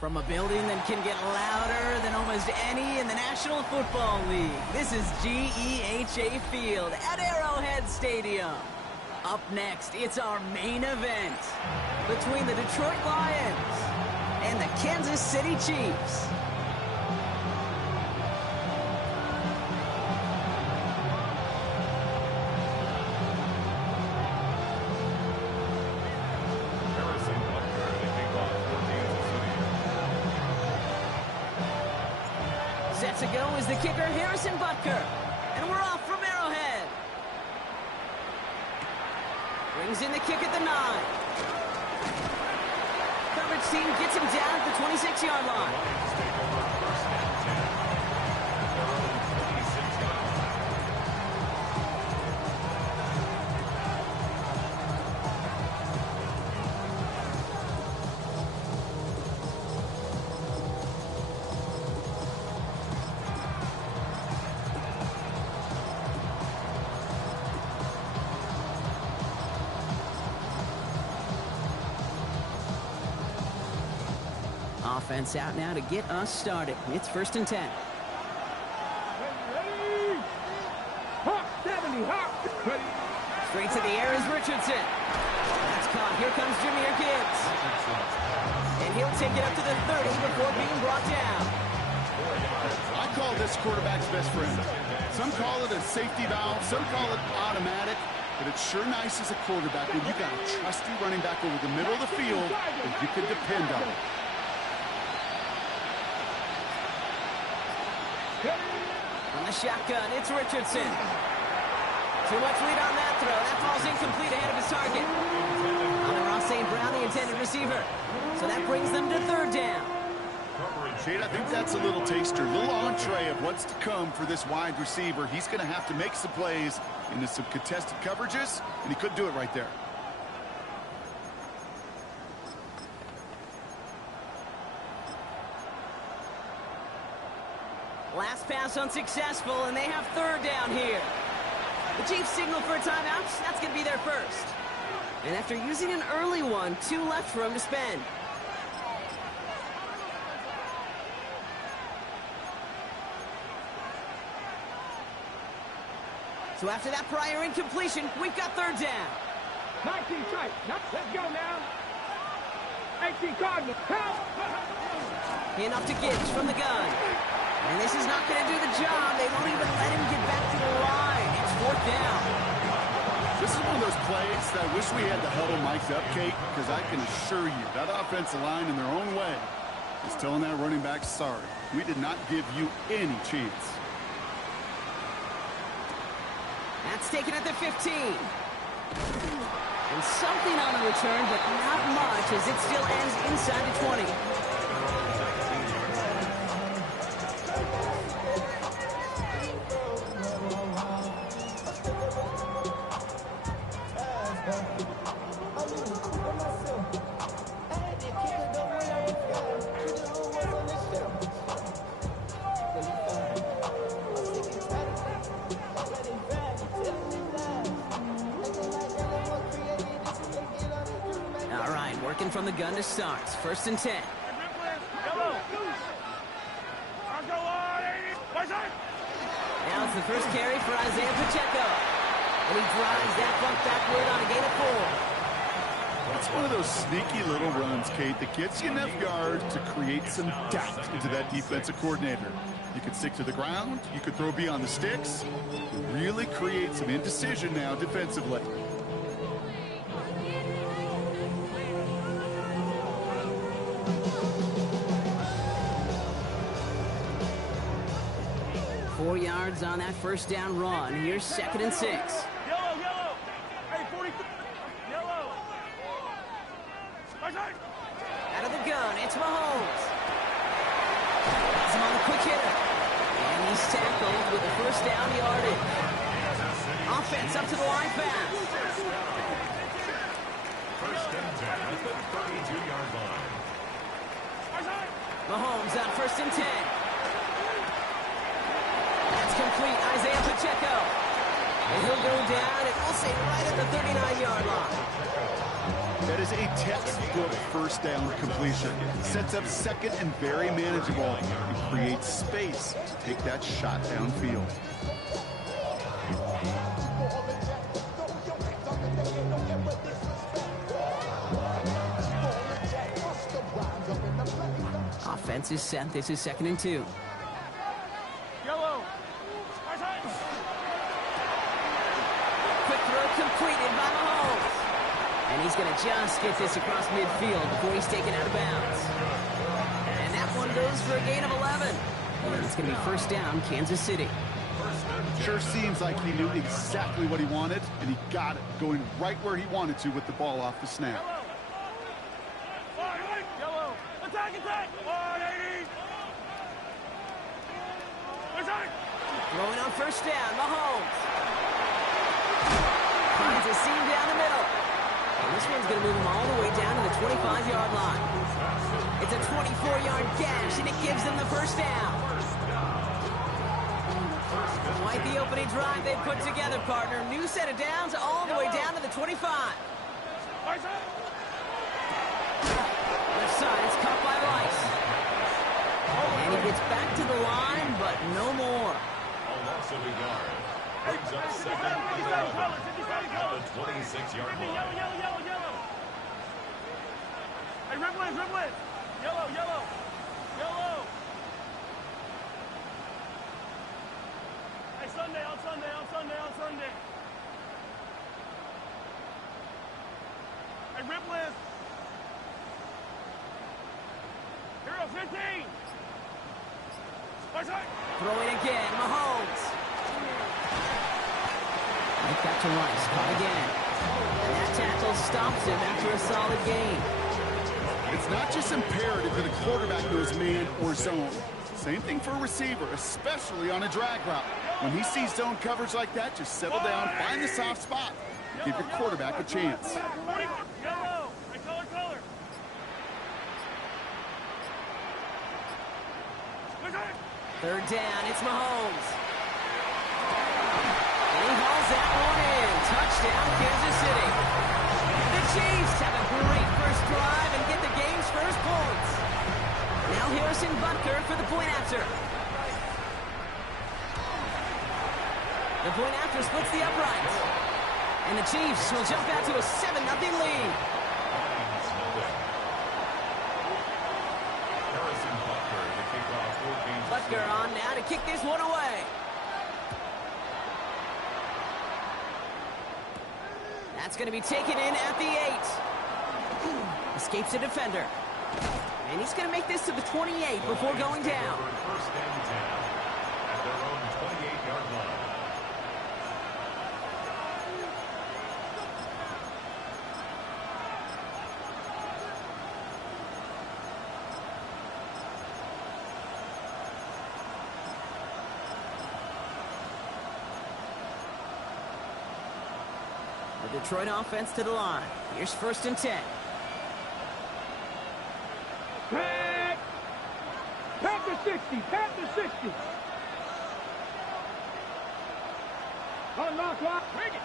From a building that can get louder than almost any in the National Football League, this is GEHA Field at Arrowhead Stadium. Up next, it's our main event between the Detroit Lions and the Kansas City Chiefs. Set to go is the kicker, Harrison Butker. And we're off from Arrowhead. Brings in the kick at the 9. Coverage team gets him down at the 26-yard line. Offense out now to get us started. It's 1st and 10. Straight to the air is Richardson. That's caught. Here comes Jahmyr Gibbs. And he'll take it up to the 30 before being brought down. I call this quarterback's best friend. Some call it a safety valve, some call it automatic, but it's sure nice as a quarterback when you got a trusty running back over the middle of the field that you can depend on. From the shotgun, it's Richardson. Too much lead on that throw. That ball's incomplete ahead of his target. Ross St. Brown, the intended receiver. So that brings them to 3rd down. Shade, I think that's a little taster, a little entree of what's to come for this wide receiver. He's going to have to make some plays into some contested coverages, and he couldn't do it right there. Last pass unsuccessful, and they have 3rd down here. The Chiefs signal for a timeout. That's going to be their first. And after using an early one, 2 left for him to spend. So after that prior incompletion, we've got 3rd down. 19 strike. Let's go now. 18 Cardinals. Hand off to Gibbs from the gun. And this is not going to do the job. They won't even let him get back to the line. It's 4th down. This is one of those plays that I wish we had the huddle mic'd up, Kate, because I can assure you that offensive line in their own way is telling that running back, sorry, we did not give you any chance. That's taken at the 15. And something on the return, but not much as it still ends inside the 20. Working from the gun to start. 1st and 10. Now it's the first carry for Isaiah Pacheco. And he drives that bump backward on a gain of 4. It's one of those sneaky little runs, Kate, that gets you enough yards to create some doubt into that defensive coordinator. You could stick to the ground. You could throw beyond the sticks. Really create some indecision now defensively. Four yards on that 1st down run. Here's 2nd and 6. Yellow. Hey, 40. Yellow. Out of the gun, it's Mahomes. Has him on the quick hitter. And he's tackled with a 1st down yardage. Offense up to the line pass. 1st and 10 at the 32-yard line. Mahomes on 1st and 10. That's complete. Isaiah Pacheco. And he'll go down, and we'll say right at the 39-yard line. That is a textbook first down completion. Sets up second and very manageable and creates space to take that shot downfield. Offense is set. This is 2nd and 2. Yellow. Quick throw completed by Mahomes. And he's going to just get this across midfield before he's taken out of bounds. And that one goes for a gain of 11. And it's going to be first down, Kansas City. Sure seems like he knew exactly what he wanted, and he got it, going right where he wanted to with the ball off the snap. Yellow. Attack, attack. 180. Attack. Throwing on first down, Mahomes. Finds a seam down the middle. And this one's going to move him all the way down to the 25-yard line. It's a 24-yard gash, and it gives them the first down. Quite the opening drive they've put together, partner. New set of downs all the way down to the 25. Left side, it's caught by Rice. And he gets back to the line, but no more. A loss of a yard. Brings up 2nd and 11 at the 26-yard line. Yellow. Hey, Riblet. Yellow. Hey, Sunday. Hey, Riblet. Hero 15. Throwing again, Mahomes. Right back to Rice, caught again. And that tackle stops him after a solid gain. It's not just imperative that a quarterback knows man or zone. Same thing for a receiver, especially on a drag route. When he sees zone coverage like that, just settle down, find the soft spot, and give your quarterback a chance. Yellow. Hey, color. Third down, it's Mahomes. And he hauls that one in. Touchdown, Kansas City. The Chiefs have a great first drive and get the game's first points. Now Harrison Butker for the point after. The point after splits the uprights. And the Chiefs will jump out to a 7-0 lead. Butker on now to kick this one away. That's going to be taken in at the 8. Escapes a defender. And he's going to make this to the 28 before going down. First and 10 at their own 28-yard line. The Detroit offense to the line. Here's 1st and 10. Pat the 60. Unlock lock. Bring it.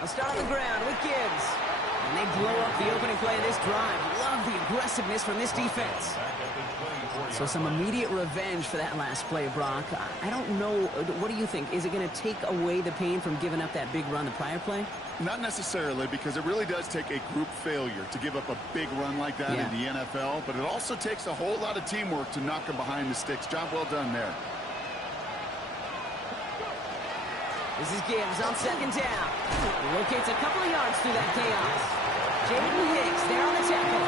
I'll start on the ground with Gibbs. And they blow up the opening play of this drive. Love the aggressiveness from this defense. So some immediate revenge for that last play, Brock. I don't know. What do you think? Is it going to take away the pain from giving up that big run the prior play? Not necessarily, because it really does take a group failure to give up a big run like that in the NFL, but it also takes a whole lot of teamwork to knock them behind the sticks. Job well done there. This is Gibbs on 2nd down. He locates a couple of yards through that chaos. Jaden Hicks there on the tackle.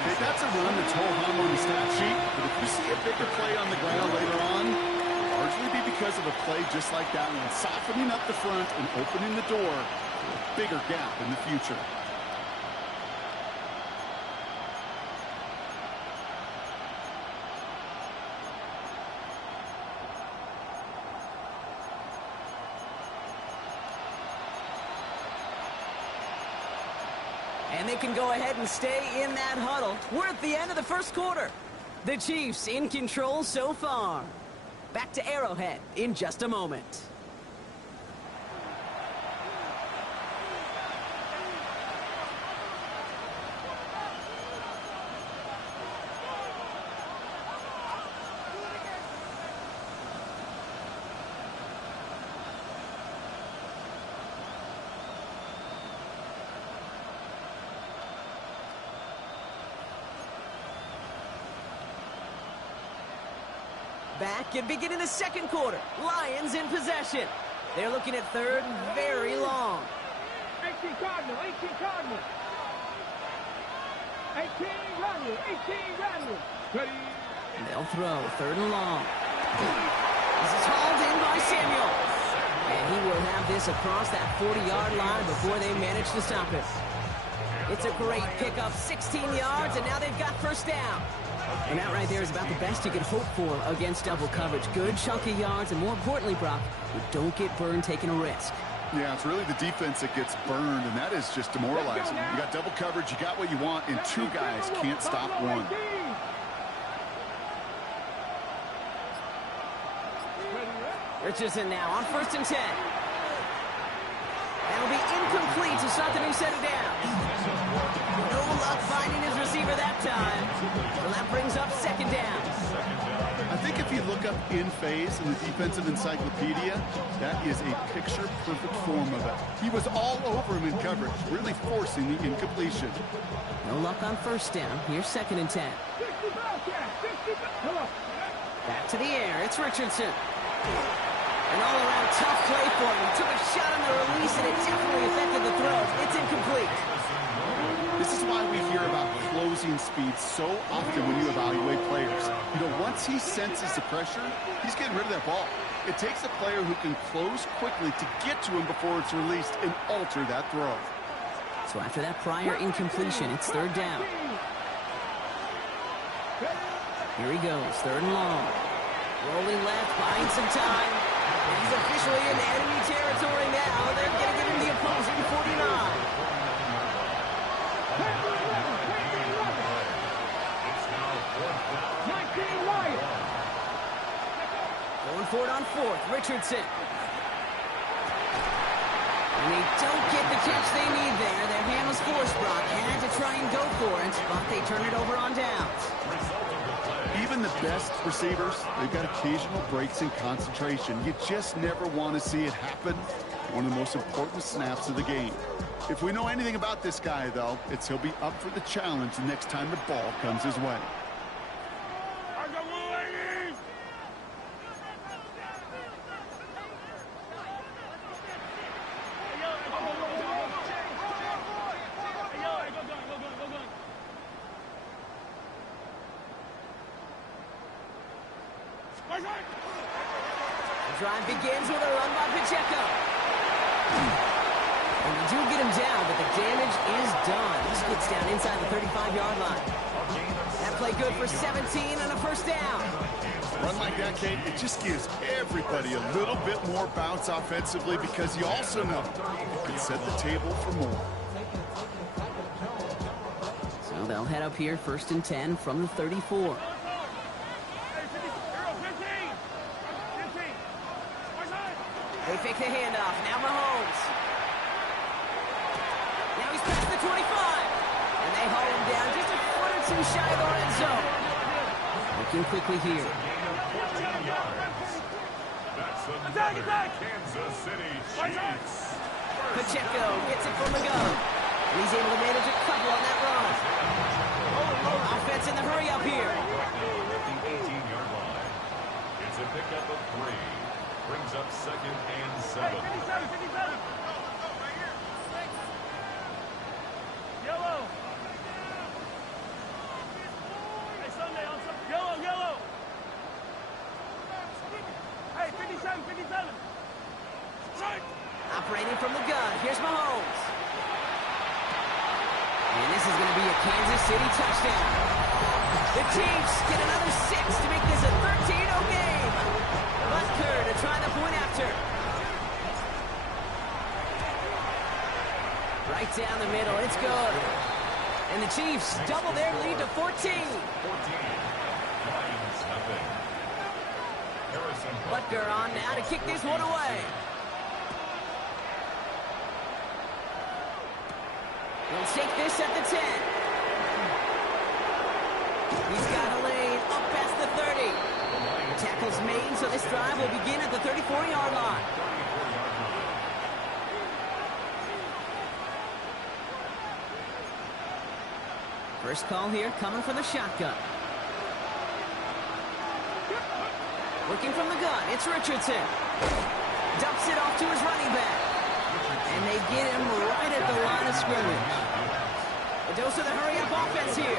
Okay, that's a run that's ho-hum on the stat sheet, but if you see a bigger play on the ground later on, it'll largely be because of a play just like that one, softening up the front and opening the door for a bigger gap in the future. And they can go ahead and stay in that huddle. We're at the end of the first quarter. The Chiefs in control so far. Back to Arrowhead in just a moment. back and beginning the second quarter. Lions in possession. They're looking at third and very long. 18 Cardinal, 18 Cardinal. 18 Randall, 18 Randall. Ready. And they'll throw third and long. This is hauled in by Samuel. And he will have this across that 40-yard line before they manage to stop it. It's a great pickup, 16 yards, and now they've got first down. And that right there is about the best you could hope for against double coverage. Good chunky yards, and more importantly, Brock, you don't get burned taking a risk. Yeah, it's really the defense that gets burned, and that is just demoralizing. You got double coverage, you got what you want, and two guys can't stop one. Richardson now on 1st and 10. That'll be incomplete to start the new set of downs. No luck finding his receiver that time. Well, that brings up second down. I think if you look up in phase in the defensive encyclopedia, that is a picture-perfect form of it. He was all over him in coverage, really forcing the incompletion. No luck on first down. Here's 2nd and 10. Back to the air. It's Richardson. An all-around tough play for him. He took a shot on the release, and it definitely affected the throw. It's incomplete. This is why we hear about closing speed so often when you evaluate players. You know, once he senses the pressure, he's getting rid of that ball. It takes a player who can close quickly to get to him before it's released and alter that throw. So after that prior incompletion, it's third down. Here he goes, third and long. Rolling left, buying some time. And he's officially in enemy territory now. They're going to get him the opposing 49. Going for it on 4th, Richardson. And they don't get the catch they need there. Their hand was forced, Brock. Had to try and go for it, but they turn it over on downs. Even the best receivers, they've got occasional breaks in concentration. You just never want to see it happen. One of the most important snaps of the game. If we know anything about this guy, though, it's he'll be up for the challenge the next time the ball comes his way. The drive begins with a run by Pacheco. And they do get him down, but the damage is done. This gets down inside the 35-yard line. That play good for 17 and a first down. Run like that, Kate, it just gives everybody a little bit more bounce offensively because you also know it can set the table for more. So they'll head up here, 1st and 10 from the 34. They fake the handoff. Now Mahomes. Now he's past the 25. And they haul him down just a foot or two shy of the red zone. Looking quickly here. Kansas City Chiefs. Pacheco gets it from the gun. And he's able to manage a couple on that run. Offense in the hurry up here. At the 18-yard line. It's a pickup of 3. Brings up 2nd and 7. 57. Yellow. Hey, Sunday on Sunday. Yellow, yellow. Hey, 57. Operating from the gun. Here's Mahomes. And this is going to be a Kansas City touchdown. The Chiefs get another 6 to make this a 13-0 game. Butker to try the point after. Right down the middle. It's good. And the Chiefs double their lead to 14. 14. Lions nothing. Harrison Butker on now to kick this one away. They'll take this at the 10. He's got a lane up past the 30. Tackles made, so this drive will begin at the 34-yard line. First call here coming from the shotgun. Working from the gun, it's Richardson. Dumps it off to his running back. And they get him right at the line of scrimmage. A dose of the hurry-up offense here.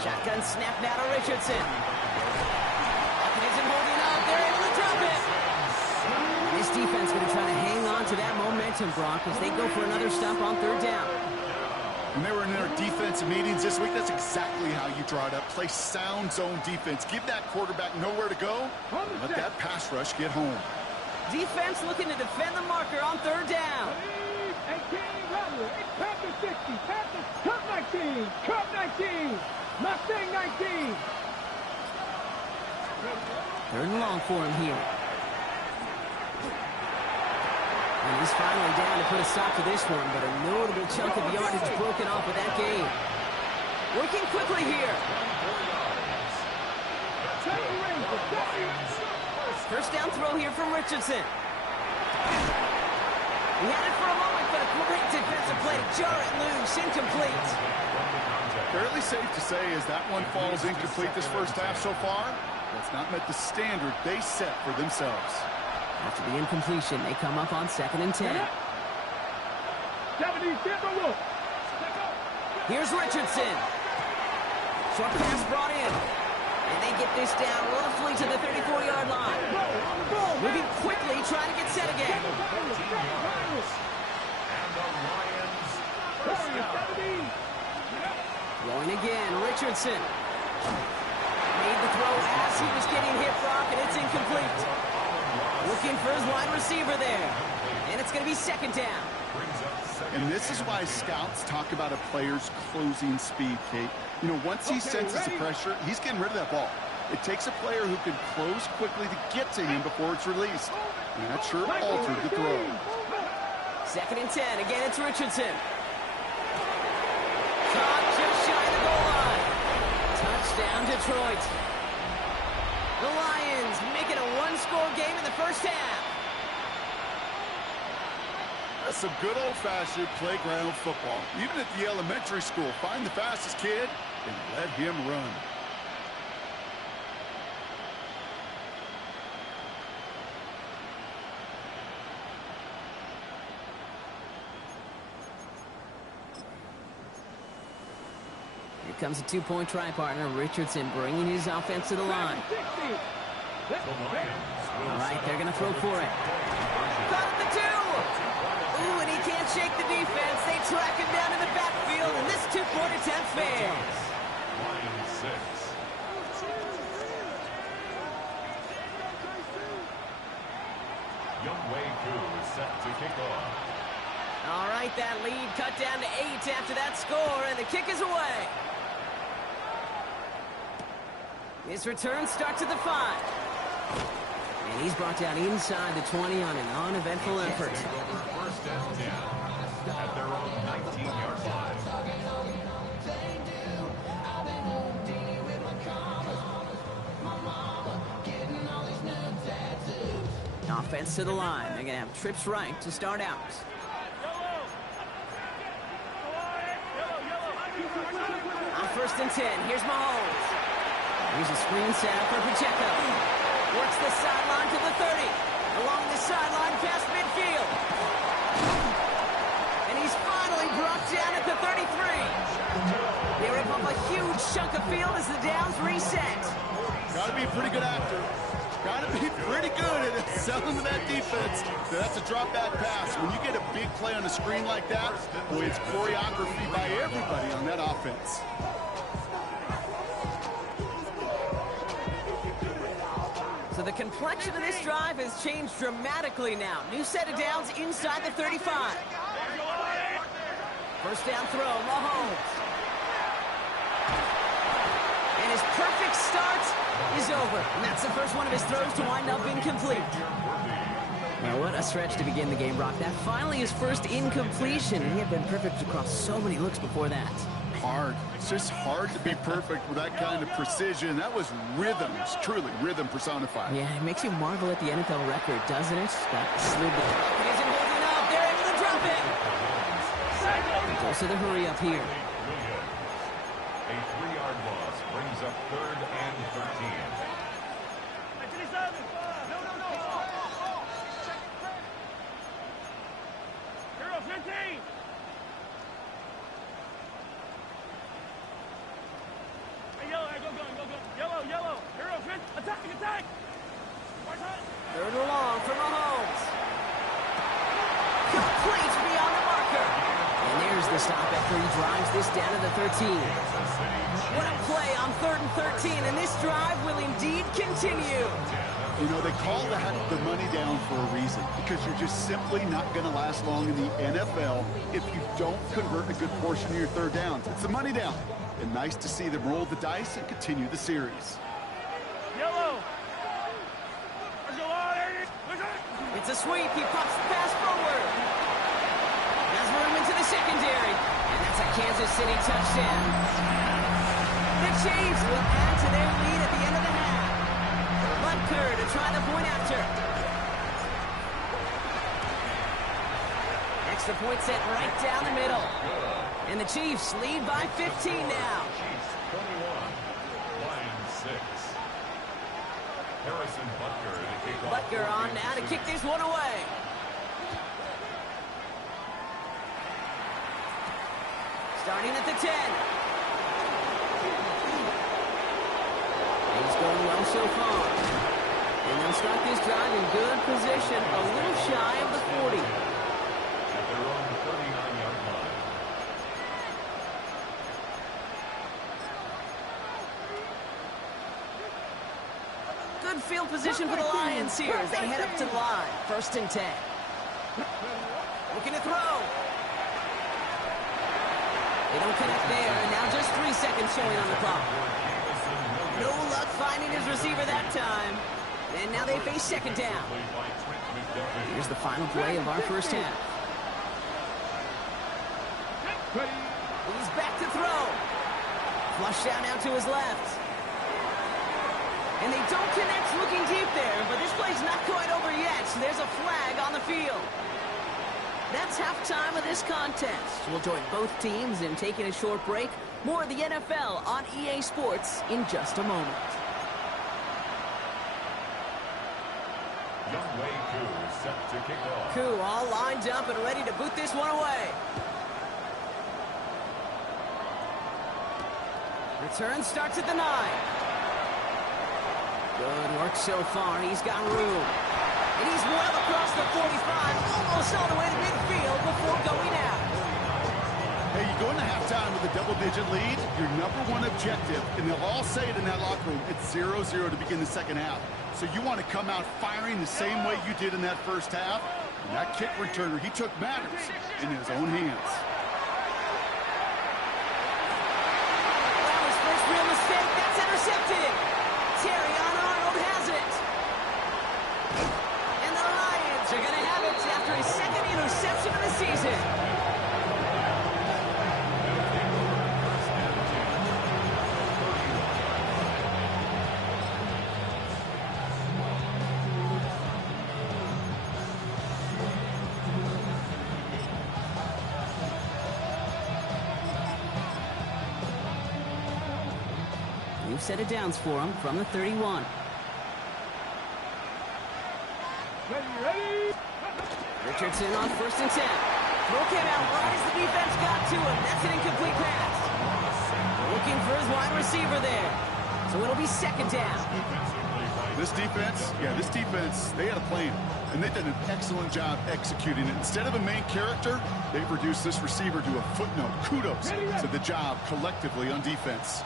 Shotgun snap now to Richardson. Isn't holding up. They're able to drop it. This defense going to try to hang on to that momentum, Brock, as they go for another stop on third down. When they were in their defensive meetings this week, that's exactly how you draw it up. Play sound zone defense. Give that quarterback nowhere to go. Let that pass rush get home. Defense looking to defend the marker on third down. And King Rattler, it's Panther 60, Panther, Cub 19, Cub 19, Mustang 19. Third and long for him here. And he's finally down to put a stop to this one, but a notable chunk of yardage broken off with that game. Working quickly here. First down throw here from Richardson. He had it for a moment, but a great defensive play to jar it loose, incomplete. Fairly safe to say as that one falls incomplete this first half so far. That's not met the standard they set for themselves. After the incompletion, they come up on 2nd and 10. Here's Richardson. Short pass brought in. And they get this down roughly to the 34-yard line. Moving quickly, trying to get set again. Throwing again, Richardson. Made the throw as he was getting hit, Brock, and it's incomplete. Looking for his wide receiver there. And it's going to be 2nd down. And this is why scouts talk about a player's closing speed, Kate. You know, once he senses the pressure, he's getting rid of that ball. It takes a player who can close quickly to get to him before it's released. And that sure altered the throw. 2nd and 10. Again, it's Richardson. Caught just shy of the goal line. Touchdown, Detroit. The Lions make it a one-score game in the first half. That's some good old-fashioned playground football. Even at the elementary school, find the fastest kid and let him run. Here comes a two-point try partner. Richardson bringing his offense to the line. All right, they're going to throw for it. Caught at the 2. Ooh, and he can't shake the defense. They track him down in the backfield, and this two-point attempt fails. Is set to kick off. All right, that lead cut down to 8 after that score, and the kick is away. His return starts at the 5. And he's brought down inside the 20 on an uneventful effort. First down 10 at their own 19-yard line. Offense to the line. They're going to have trips right to start out. On 1st and 10, here's Mahomes. Here's a screen setup for Pacheco. Works the sideline to the 30. Along the sideline past midfield. And he's finally brought down at the 33. They rip up a huge chunk of field as the downs reset. Got to be a pretty good actor. Got to be pretty good at selling to that defense. That's a drop-back pass. When you get a big play on the screen like that, boy, it's choreography by everybody on that offense. So the complexion of this drive has changed dramatically now. New set of downs inside the 35. First down throw, Mahomes. And his perfect start is over. And that's the first one of his throws to wind up incomplete. Now, what a stretch to begin the game, Brock. That finally his first incompletion, and he had been perfect across so many looks before that. Hard. It's just hard to be perfect with that kind of precision. That was rhythm. It's truly rhythm personified. Yeah, it makes you marvel at the NFL record, doesn't it? That slid the pocket isn't holding up. They're able to drop it. Goes to the hurry up here. A 3-yard loss brings up 3rd and 13. Third and long for Mahomes. Complete beyond the marker. And there's the stop after he drives this down to the 13. What a play on 3rd and 13, and this drive will indeed continue. You know, they call that the money down for a reason, because you're just simply not going to last long in the NFL if you don't convert a good portion of your third downs. It's the money down. And nice to see them roll the dice and continue the series. Yellow. It's a sweep. He pops the pass forward. Has room into the secondary. And that's a Kansas City touchdown. The Chiefs will add to their lead at the end of the half. Butker to try the point after. Extra point set right down the middle. And the Chiefs lead by 15 now. Chiefs 21, Lions 6. Harrison Butker to kick off. Butker on now to kick this one away. Starting at the 10. He's going well so far. And they'll start this drive in good position, a little shy of the 40. At their own 39-yard line. Good field position for the Lions here as they head up to the line. 1st and 10. Looking to throw. They don't connect there, and now just 3 seconds showing on the clock. No luck finding his receiver that time. And now they face 2nd down. Here's the final play of our first half. He's back to throw. Flush down now to his left. And they don't connect looking deep there, but this play's not quite over yet. There's a flag on the field. That's halftime of this contest. We'll join both teams in taking a short break. More of the NFL on EA Sports in just a moment. Youngway Koo set to kick off. Koo all lined up and ready to boot this one away. Return starts at the 9. Good work so far. He's got room. And he's well across the 45, almost all the way to midfield before going out. Hey, you go into halftime with a double-digit lead, your #1 objective, and they'll all say it in that locker room, it's 0-0 to begin the second half. So you want to come out firing the same way you did in that first half. And that kick returner, he took matters in his own hands. That was first real mistake. That's intercepted. Terry Arnold has it. And the Lions are going to have it after his 2nd interception of the season. New set of downs for him from the 31. Ready. Richardson on 1st and 10. Throw came out right as the defense got to him. That's an incomplete pass. Looking for his wide receiver there. So it'll be 2nd down. This defense, they had a plan, and they did an excellent job executing it. Instead of a main character, they've reduced this receiver to a footnote. Kudos to the job collectively on defense.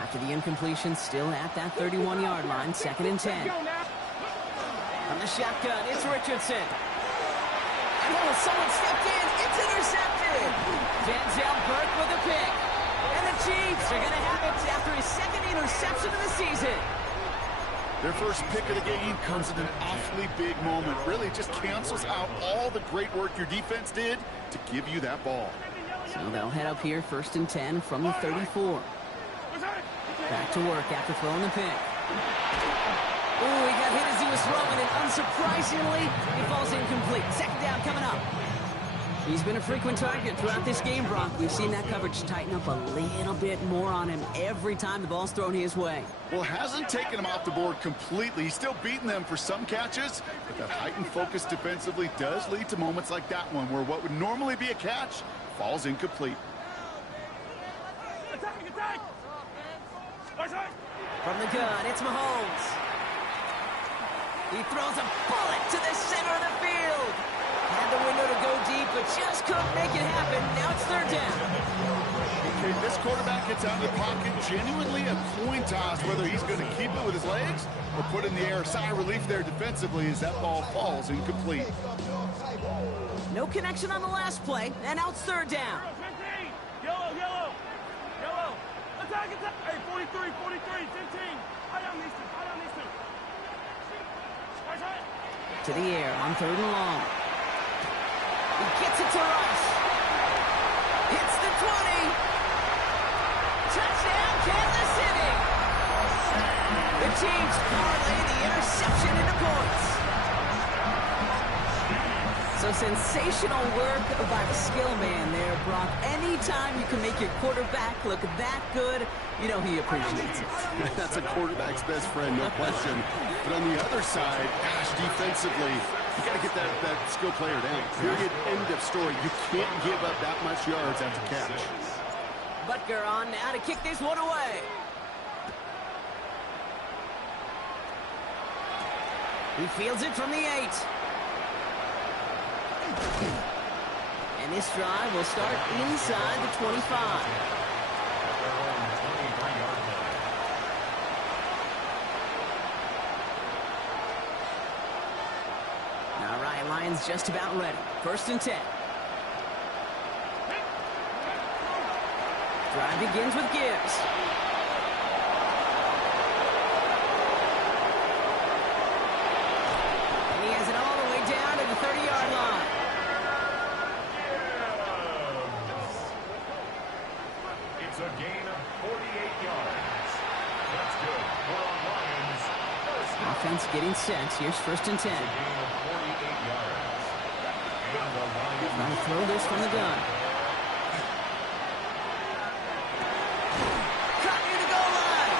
After the incompletion, still at that 31-yard line, 2nd and 10. From the shotgun, it's Richardson. And someone stepped in. It's intercepted. Denzel Burke with a pick. And the Chiefs are going to have it after his 2nd interception of the season. Their first pick of the game comes at an awfully big moment. Really just cancels out all the great work your defense did to give you that ball. So they'll head up here 1st and 10 from the 34. Back to work after throwing the pick. Ooh, he got hit as he was throwing it. Unsurprisingly, he falls incomplete. 2nd down coming up. He's been a frequent target throughout this game, Brock. We've seen that coverage tighten up a little bit more on him every time the ball's thrown his way. Well, hasn't taken him off the board completely. He's still beating them for some catches, but that heightened focus defensively does lead to moments like that one where what would normally be a catch falls incomplete. Attack! From the gun, it's Mahomes. He throws a bullet to the center of the field. Had the window to go deep, but just couldn't make it happen. Now it's third down. Okay, this quarterback gets out of the pocket, genuinely a coin toss whether he's going to keep it with his legs or put in the air. Sigh of relief there defensively as that ball falls incomplete. No connection on the last play, and now it's third down. Yellow, yellow, yellow. Attack, attack. Hey, 43, 43, 15. I don't need to. To the air on third and long. He gets it to Rush. Hits the 20. Touchdown, Kansas City. The Chiefs parlay the interception into points. So sensational work by the skill man there, Brock. Anytime you can make your quarterback look that good, you know he appreciates it. That's a quarterback's best friend, no question. But on the other side, gosh, defensively, you got to get that skill player down. Period, end of story. You can't give up that much yards after catch. Butker on now to kick this one away. He fields it from the 8. And this drive will start inside the 25. All right, Lions just about ready. First and 10. Drive begins with Gibbs. And he has it all the way down to the 30-yard line. It's a gain of 48 yards. That's good for the Lions. Offense getting set. Here's first and 10. Gain of 48 yards. And the Lions Trying to throw this from the gun. Cut near the goal line.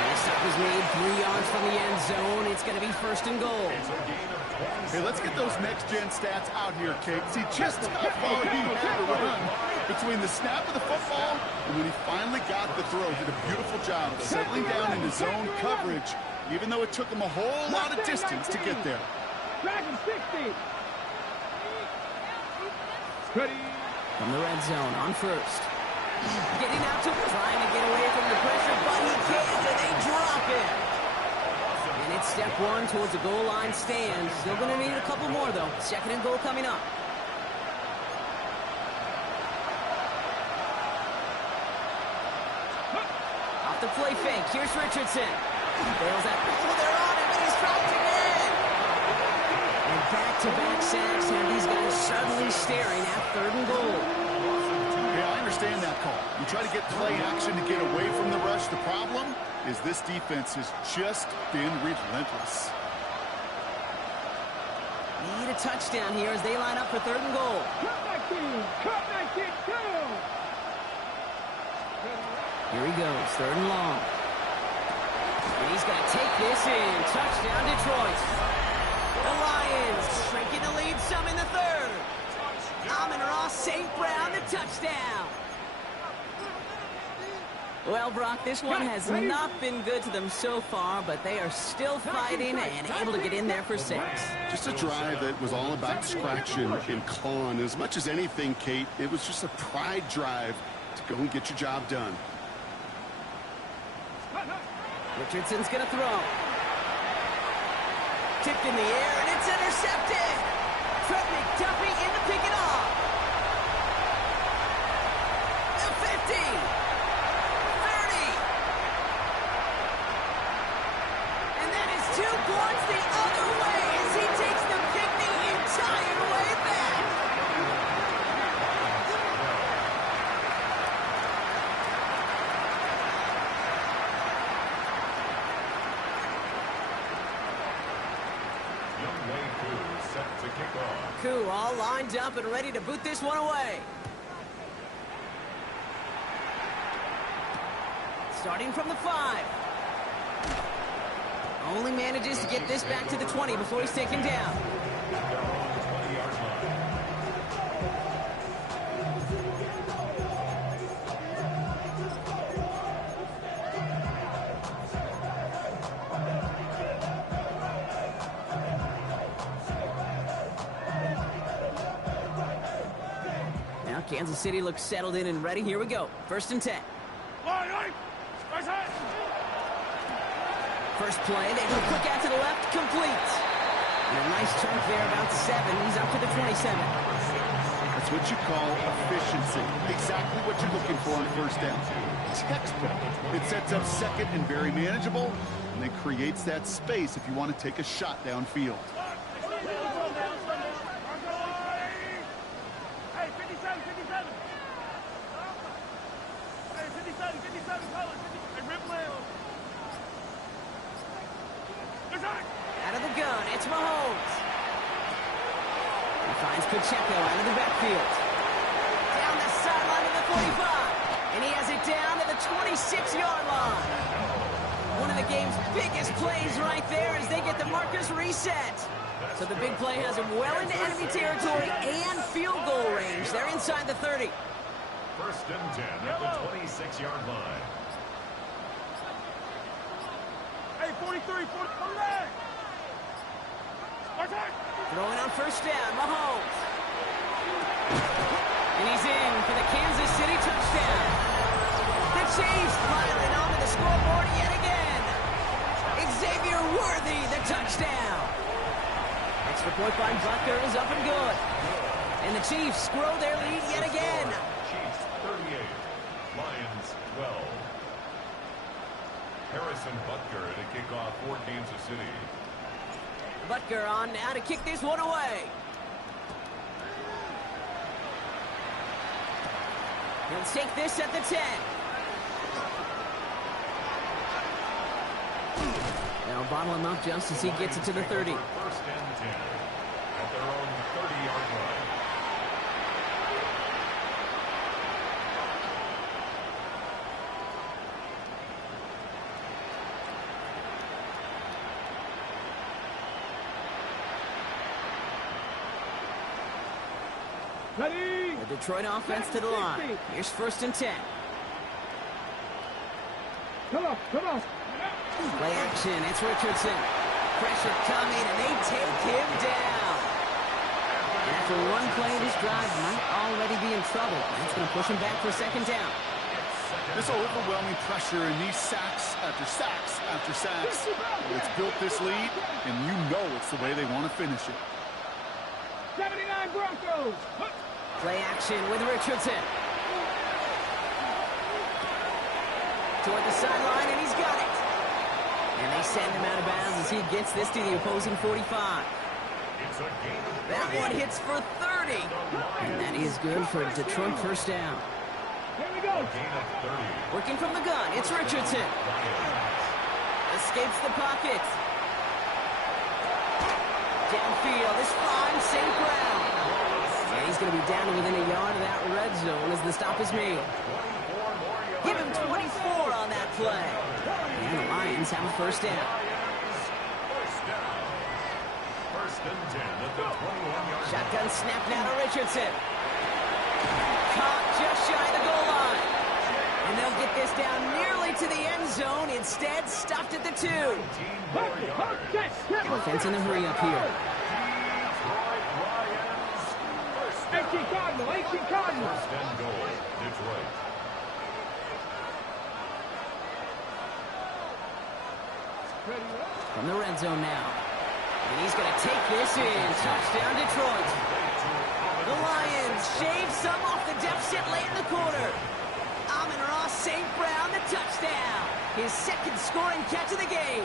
And the stop is made 3 yards from the end zone. It's going to be first and goal. It's a gain of 26. Hey, let's get those next-gen stats out here, Kate. See just how far he had to run between the snap of the football and when he finally got the throw. Did a beautiful job of settling down into zone coverage, even though it took him a whole lot of distance to get there. Dragon 60. Ready. From the red zone on first. Getting out to trying to get away from the pressure, but he can't, and they drop it. And it's step one towards a goal line stand. Still going to need a couple more, though. Second and goal coming up. Off the play fake. Here's Richardson. Bails that. Oh, they're on him, and he's dropped again. And back-to-back sacks have these guys suddenly staring at third and goal. Yeah, I understand that call. You try to get play action to get away from the rush. The problem is this defense has just been relentless. Need a touchdown here as they line up for third and goal. Cut 19. Cut 19. Go. Here he goes, third and long. And he's going to take this in. Touchdown, Detroit. The Lions shrinking the lead some in the third. Amon-Ra St. Brown, the touchdown. Well, Brock, this one has not been good to them so far, but they are still fighting and able to get in there for 6. Just a drive that was all about scratching and clawing. As much as anything, Kate, it was just a pride drive to go and get your job done. Richardson's going to throw. Tipped in the air, and it's intercepted. Fred McDuffie in to pick it off. The 50. 30. And that is 2 points the other way as he takes the pick the entire way back. set to kick off. Koo all lined up and ready to boot this one away. Starting from the 5. Only manages to get this back to the 20 before he's taken down. They're on the 20-yard line. Kansas City looks settled in and ready. Here we go. 1st and 10. First play, they go quick out to the left, complete. And a nice chunk there, about 7. He's up to the 27. That's what you call efficiency. Exactly what you're looking for on 1st down. Textbook. It sets up 2nd and very manageable, and then creates that space if you want to take a shot downfield. Hey, 57, 57. Hey, 57, 57, colors. Hey, rip Leo. Out of the gun, it's Mahomes. He finds Pacheco out of the backfield. Down the sideline to the 45. And he has it down to the 26-yard line. One of the game's biggest plays right there as they get the markers reset. So the big play has him well into enemy territory and field goal range. They're inside the 30. 1st and 10 at the 26-yard line. Hey, 43, 44. Throwing on 1st down, Mahomes. And he's in for the Kansas City touchdown. The Chiefs piling onto the scoreboard yet again. Xavier Worthy, the touchdown. Extra point by Butker is up and good. And the Chiefs grow their lead yet again. Chiefs 38, Lions 12. Harrison Butker to kick off for Kansas City. Butker on now to kick this one away. He'll take this at the 10. Now bottle him up just as he gets it to the 30. 1st and 10 at their own 30-yard line. Ready? The Detroit offense to the line. Here's 1st and 10. Come on, come on. Play action. It's Richardson. Pressure coming, and they take him down. And after one play, this drive might already be in trouble. That's going to push him back for 2nd down. This overwhelming pressure and these sacks after sacks after sacks. It's built this lead, and you know it's the way they want to finish it. 79 Broncos. Play action with Richardson. Toward the sideline, and he's got it. And they send him out of bounds as he gets this to the opposing 45. It's a game. That one hits for 30. And that is good for a Detroit 1st down. Here we go. Gain of 30. Working from the gun, it's Richardson. Escapes the pocket. Downfield, this finds St. Brown. And he's going to be down to within a yard of that red zone as the stop is made. Give him 24 on that play. And the Lions have a 1st down. 1st and 10 at the 21-yard. Shotgun snap now to Richardson. Caught just shy of the goal line. And they'll get this down nearly to the end zone. Instead, stopped at the 2. Offense in a hurry up here. 18 Cardinal, 18 Cardinal. 1st and goal, Detroit. From the red zone now. And he's going to take this in. Touchdown, Detroit. The Lions shave some off the deficit late in the quarter. Amon-Ra St. Brown, the touchdown. His 2nd scoring catch of the game.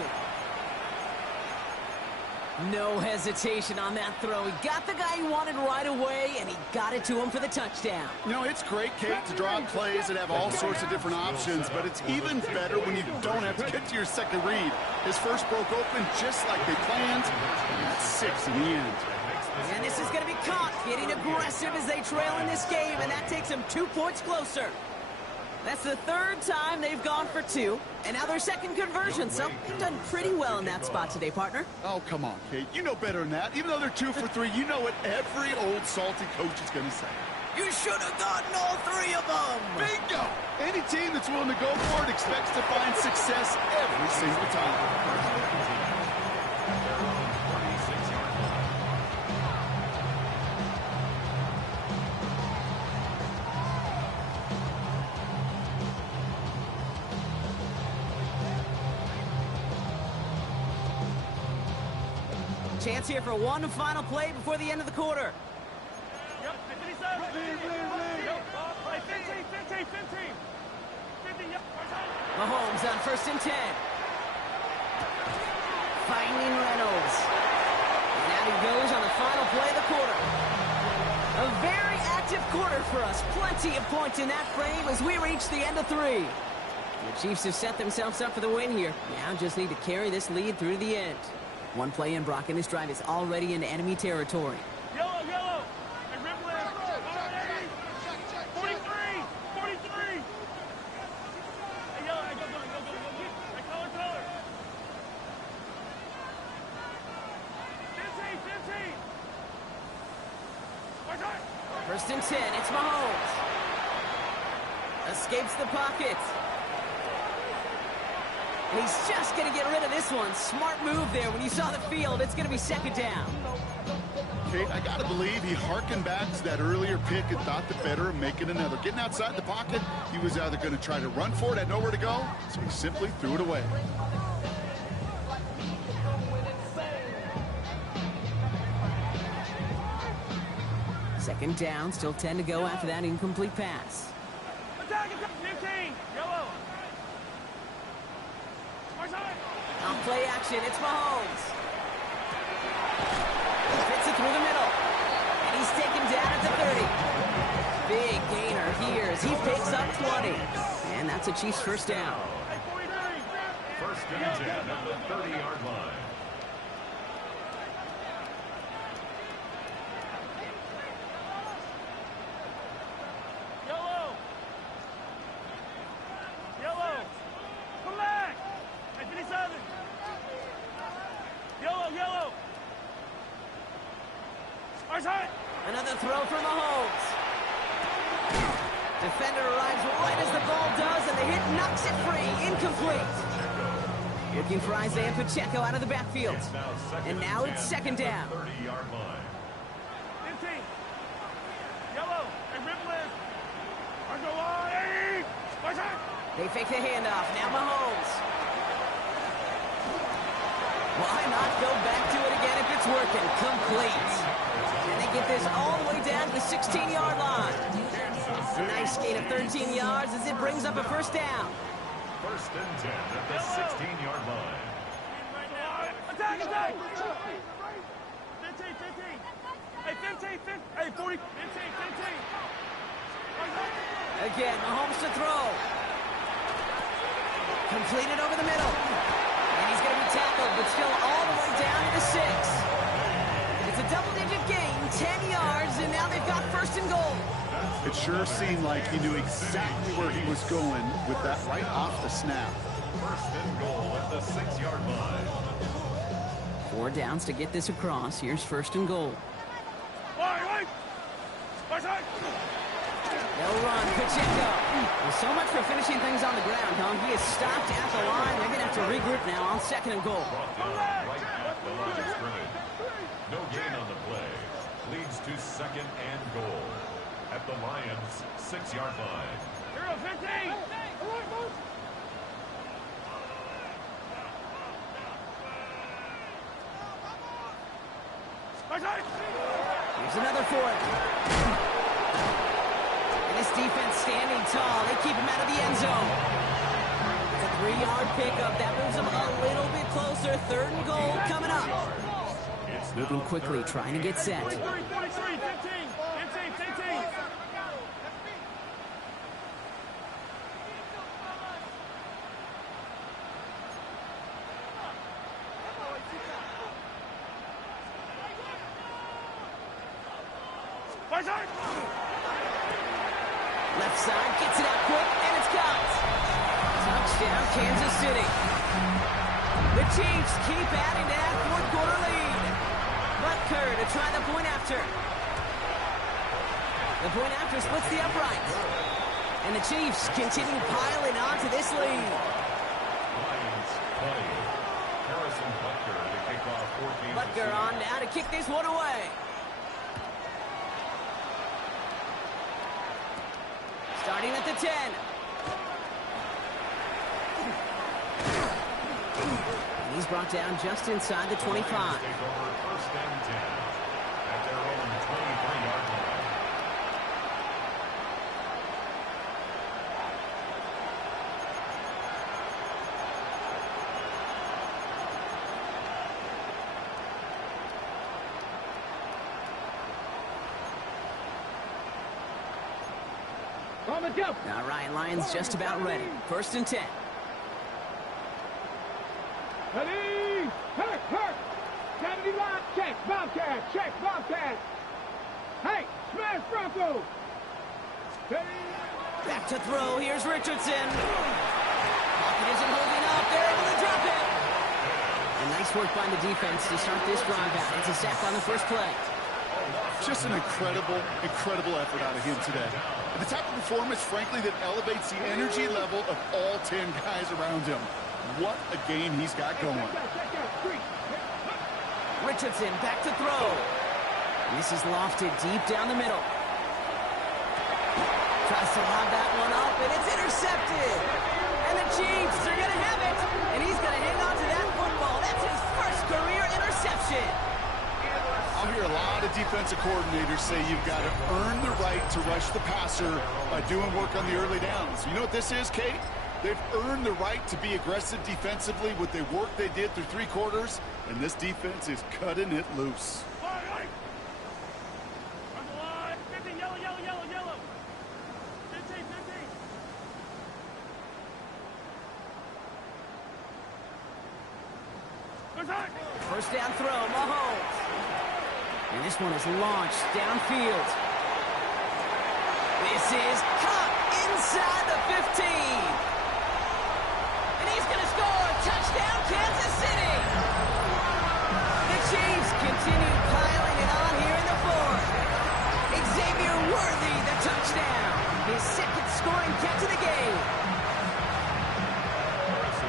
No hesitation on that throw. He got the guy he wanted right away, and he got it to him for the touchdown. You know, it's great, Kate, to draw up plays and have all sorts of different options, but it's even better when you don't have to get to your 2nd read. His first broke open just like they planned, and that's 6 in the end. And this is going to be caught, getting aggressive as they trail in this game, and that takes them 2 points closer. That's the 3rd time they've gone for 2, and now their 2nd conversion, so they've done pretty well in that spot today, partner. Oh, come on, Kate. You know better than that. Even though they're 2 for 3, you know what every old salty coach is going to say. You should have gotten all 3 of them. Bingo! Any team that's willing to go for it expects to find success every single time. Chance here for one final play before the end of the quarter. Yep, 57. Hey, 15. Mahomes on 1st and 10. Finding Reynolds. And out he goes on the final play of the quarter. A very active quarter for us. Plenty of points in that frame as we reach the end of 3. The Chiefs have set themselves up for the win here. Now just need to carry this lead through to the end. One play in, Brock, and this drive is already into enemy territory. Yellow. Hey, Ripley. 43. Hey, yellow. Hey, go. Hey, color. 15. 1st and 10, it's Mahomes. Escapes the pocket. And he's just going to get rid of this one. Smart move there. When you saw the field, it's going to be 2nd down. Kate, I got to believe he harkened back to that earlier pick and thought the better of making another. Getting outside the pocket, he was either going to try to run for it, had nowhere to go, so he simply threw it away. Second down, still 10 to go after that incomplete pass. Attack, 15. Yellow. On play action, it's Mahomes. Fits it through the middle. And he's taken down at the 30. Big gainer here as he picks up 20. And that's a Chiefs 1st down. 1st and 10 at the 30-yard line. Yellow. Come back. Hey, 57. Yellow. Another throw from Mahomes. Defender arrives right as the ball does, and the hit knocks it free. Incomplete. Looking for Isaiah Pacheco out of the backfield. And now it's 2nd down. 30-yard line. 15. Yellow. Hey, Ripley. Go on. Hey. They fake the handoff. Now Mahomes. Why not go back to it again if it's working? Complete. And they get this all the way down to the 16-yard line. A nice gain of 13 yards as it brings up a 1st down. 1st and 10 at the 16-yard line. Attack. 15. Hey, 15. Hey, 40. 15. Again, Mahomes to throw. Completed over the middle. And he's going to be tackled, but still all the way down to the 6. It's a double-digit gain, 10 yards, and now they've got 1st and goal. It sure seemed like he knew exactly where he was going with that right off the snap. 1st and goal at the 6-yard line. 4 downs to get this across. Here's 1st and goal. They'll run. Pacheco. Well, so much for finishing things on the ground, huh? He is stopped at the line. They're going to have to regroup now on 2nd and goal. Brought down right at the line of scrimmage. No gain on the play. Leads to 2nd and goal. At the Lions' 6-yard line. 15. Here's another 4th. And this defense standing tall. They keep him out of the end zone. It's a 3-yard pickup. That moves them a little bit closer. 3rd and goal coming up. Moving quickly, trying to get set. 43, 15. Left side, gets it out quick, and it's caught. Touchdown, Kansas City. The Chiefs keep adding to that 4th quarter lead. Butker to try the point after. The point after splits the uprights. And the Chiefs continue piling on to this lead. Lions play. Harrison Butker to kick off 14. Butker on now to kick this one away. Starting at the 10. He's brought down just inside the 25. Take over first and 10 at their own 23-yard line. On the jump. All right, Lions just about ready. First and 10. Ready. Hurt, hurt. 70 line. Check, Bobcat. Check, Bobcat. Hey, smash Bronco. Ready. Back to throw. Here's Richardson. Pocket isn't holding up. They're able to drop it. And nice work by the defense to start this drive out. It's a sack on the first play. Just an incredible, incredible effort out of him today. And the type of performance, frankly, that elevates the energy level of all 10 guys around him. What a game he's got going. Richardson back to throw. And this is lofted deep down the middle. Tries to lob that one up, and it's intercepted. And the Chiefs are going to have it. And he's going to hang on to that football. That's his first career interception. I'll hear a lot of defensive coordinators say you've got to earn the right to rush the passer by doing work on the early downs. You know what this is, Kate? They've earned the right to be aggressive defensively with the work they did through 3 quarters, and this defense is cutting it loose. First down throw, Mahomes. And this one is launched downfield. This is caught inside the 15. And he's going to score. Touchdown, Kansas City. The Chiefs continue piling it on here in the fourth. Xavier Worthy, the touchdown. His second scoring catch of the game.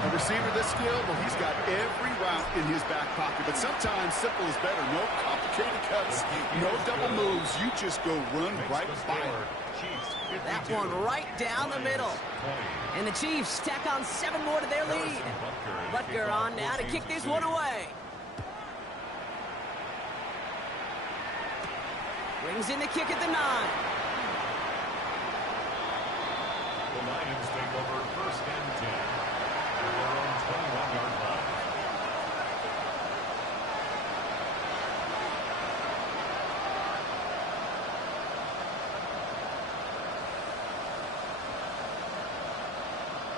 A receiver this skilled, well, he's got every route in his back pocket, but sometimes simple is better. No complicated cuts, no double moves. You just go run right by it. That one right down the middle. And the Chiefs tack on 7 more to their lead. Butker on now to kick this one away. Brings in the kick at the 9. The Lions take over first and 10 at their own 21-yard line.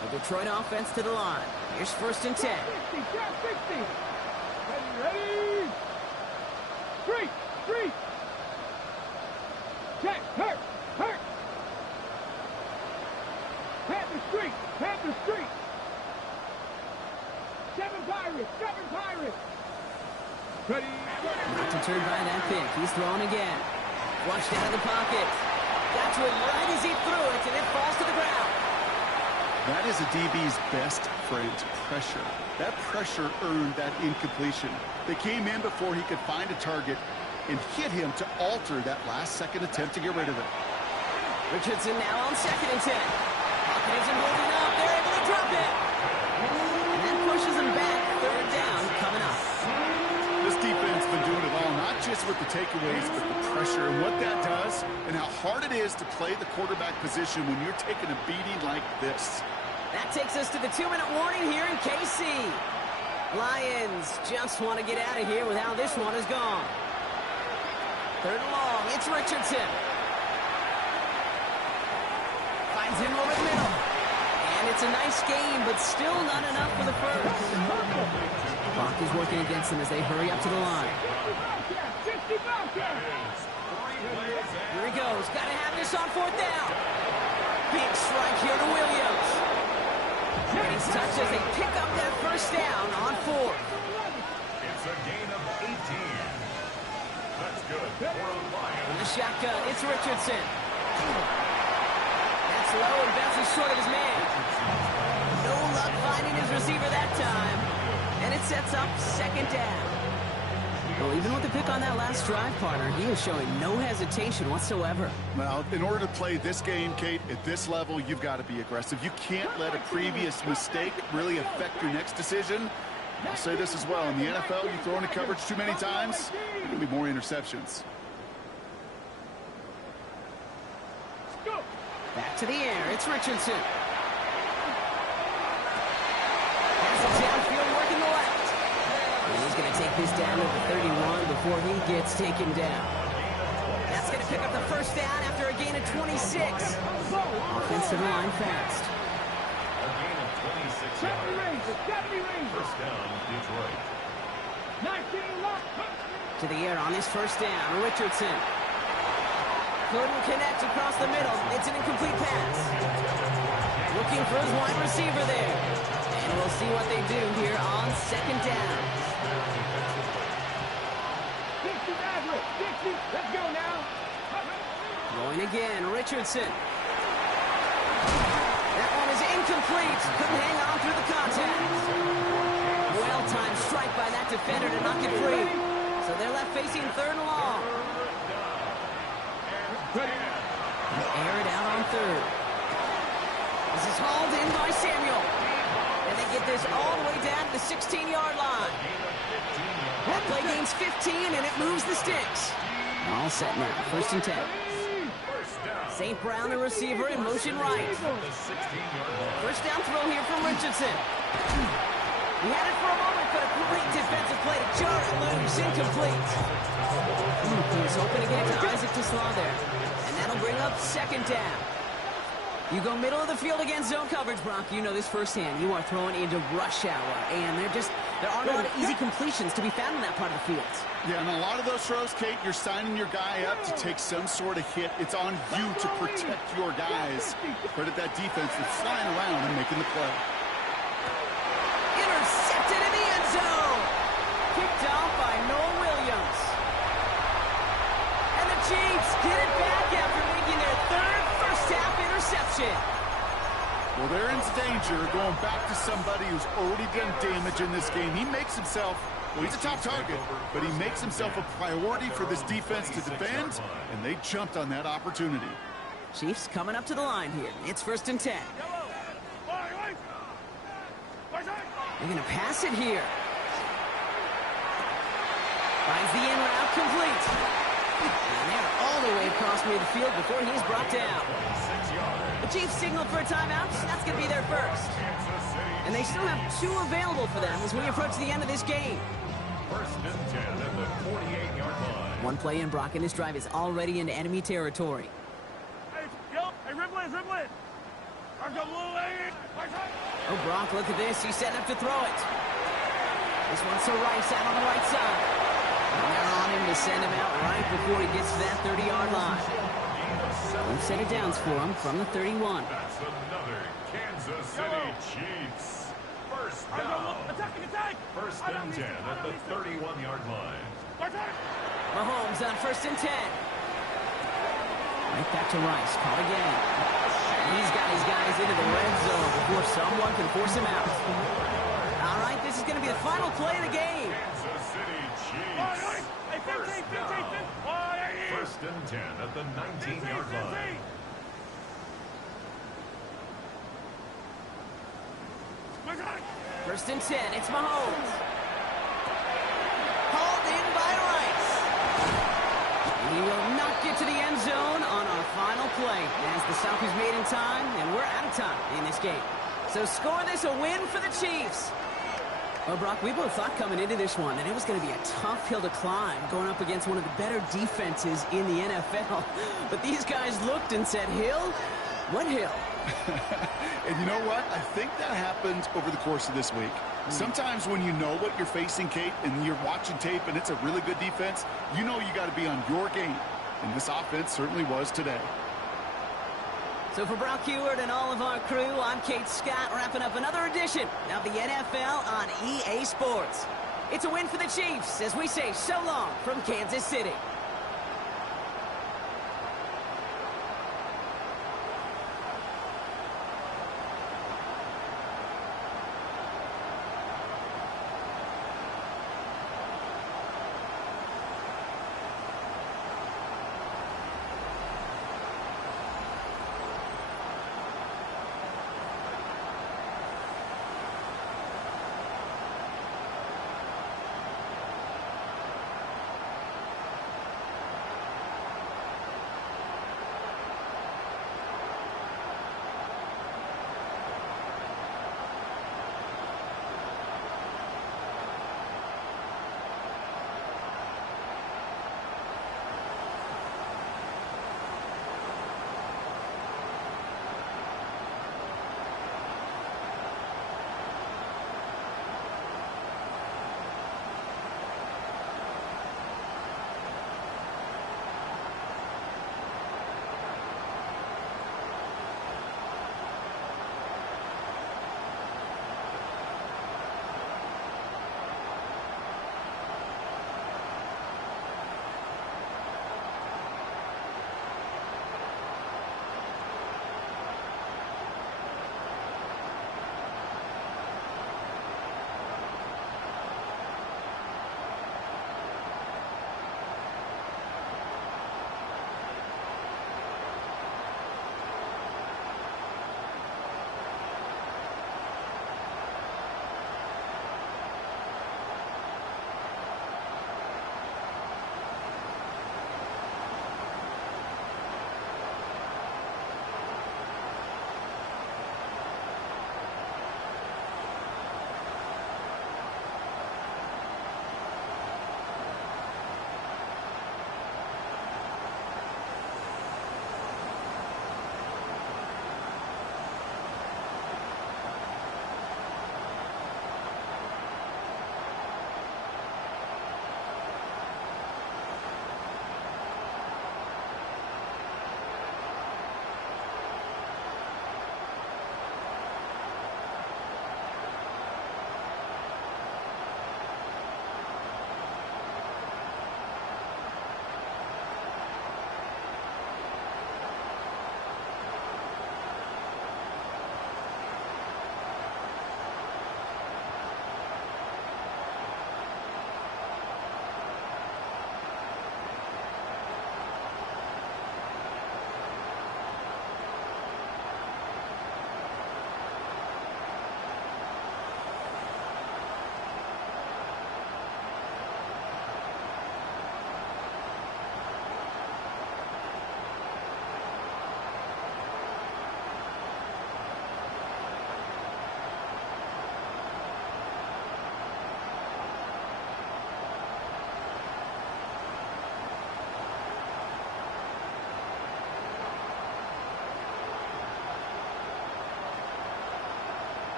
The Detroit offense to the line. Here's first and 10. 60, 60. Ready. Street, street. Check, hurt, hurt. Panther street, Panther street. 7 Pirates, 7 Pirates. Ready. Not deterred by that pick. He's throwing again. Flushed out of the pocket. Got to it right as he threw it, and it falls to the ground. That is a DB's best friend, pressure. That pressure earned that incompletion. They came in before he could find a target and hit him to alter that last-second attempt to get rid of it. Richardson now on second and 10. Pocket isn't holding up. They're able to drop it. And that pushes him back. Third down coming up. This defense has been doing it all, not just with the takeaways, but the pressure and what that does and how hard it is to play the quarterback position when you're taking a beating like this. That takes us to the 2-minute warning here in KC. Lions just want to get out of here with how this one has gone. Third and long, it's Richardson. Finds him over the middle. And it's a nice game, but still not enough for the first. Clock is working against them as they hurry up to the line. 60 Bobcats. Here he goes. Got to have this on 4th down. Big strike here to Williams. And he's touched as they pick up that first down on 4th. It's a gain of 18. That's good for a Lion. In the shotgun, it's Richardson. That's low and bounces short of his man. No luck finding his receiver that time. And it sets up second down. Well, even with the pick on that last drive, partner, he is showing no hesitation whatsoever. Well, in order to play this game, Kate, at this level, you've got to be aggressive. You can't let a previous mistake really affect your next decision. I'll say this as well. In the NFL, you throw into coverage too many times, there are going to be more interceptions. Back to the air. It's Richardson. Has it downfield, working the left. And he's going to take this down to the 31 before he gets taken down. That's going to pick up the first down after a gain of 26. Offensive line fast. A gain of 26 yards. First down, Detroit. To the air on his first down. Richardson. Couldn't connect across the middle. It's an incomplete pass. Looking for his wide receiver there. And we'll see what they do here on second down. Let's go now. Going again, Richardson. That one is incomplete. Couldn't hang on through the contact. Well-timed strike by that defender to knock it free. So they're left facing third and long. Air it out on third. This is hauled in by Samuel. And they get this all the way down to the 16-yard line. That play gains 15, and it moves the sticks. All set now. First and 10. St. Brown, the receiver, in motion right. First down throw here from Richardson. He had it for a moment, but a great defensive play to jar it loose. Incomplete. He was hoping to get it to Isaac Slaw there. And that'll bring up second down. You go middle of the field against zone coverage, Brock. You know this firsthand. You are throwing into rush hour, and there aren't a lot of easy completions to be found in that part of the field. Yeah, and a lot of those throws, Kate, you're signing your guy up to take some sort of hit. It's on you to protect your guys. Credit that defense for flying around and making the play. Intercepted in the end zone. Kicked off by Noah Williams. And the Chiefs get it back after making their third first-half interception. Well, they're in danger going back to somebody who's already done damage in this game. He makes himself, well, he's a top target, but he makes himself a priority for this defense to defend, and they jumped on that opportunity. Chiefs coming up to the line here. It's first and 10. They're going to pass it here. Finds the in route complete. And they're all the way across midfield before he's brought down. The Chiefs signal for a timeout. That's going to be their first. And they still have two available for them as we approach the end of this game. First and 10 at the 48-yard line. One play in, Brock, and this drive is already into enemy territory. Oh, Brock, look at this. He's setting up to throw it. This one's to Rice out on the right side. And they're on him to send him out right before he gets to that 30-yard line. One set of downs for him from the 31. That's another Kansas City Chiefs. First down. First and 10 at the 31-yard line. Mahomes on first and 10. Right back to Rice. Call again. He's got his guys into the red zone before someone can force him out. All right, this is going to be the final play of the game. Kansas City Chiefs. First and 10 at the 19-yard line. First and 10, it's Mahomes. Hauled in by Rice. And he will not get to the end zone on our final play as the stop is made in time, and we're out of time in this game. So score this a win for the Chiefs. Well, Brock, we both thought coming into this one that it was going to be a tough hill to climb going up against one of the better defenses in the NFL. But these guys looked and said, hill? What hill? And you know what? I think that happened over the course of this week. Sometimes when you know what you're facing, Kate, and you're watching tape and it's a really good defense, you know you got to be on your game. And this offense certainly was today. So for Brock Heward and all of our crew, I'm Kate Scott, wrapping up another edition of the NFL on EA Sports. It's a win for the Chiefs as we say so long from Kansas City.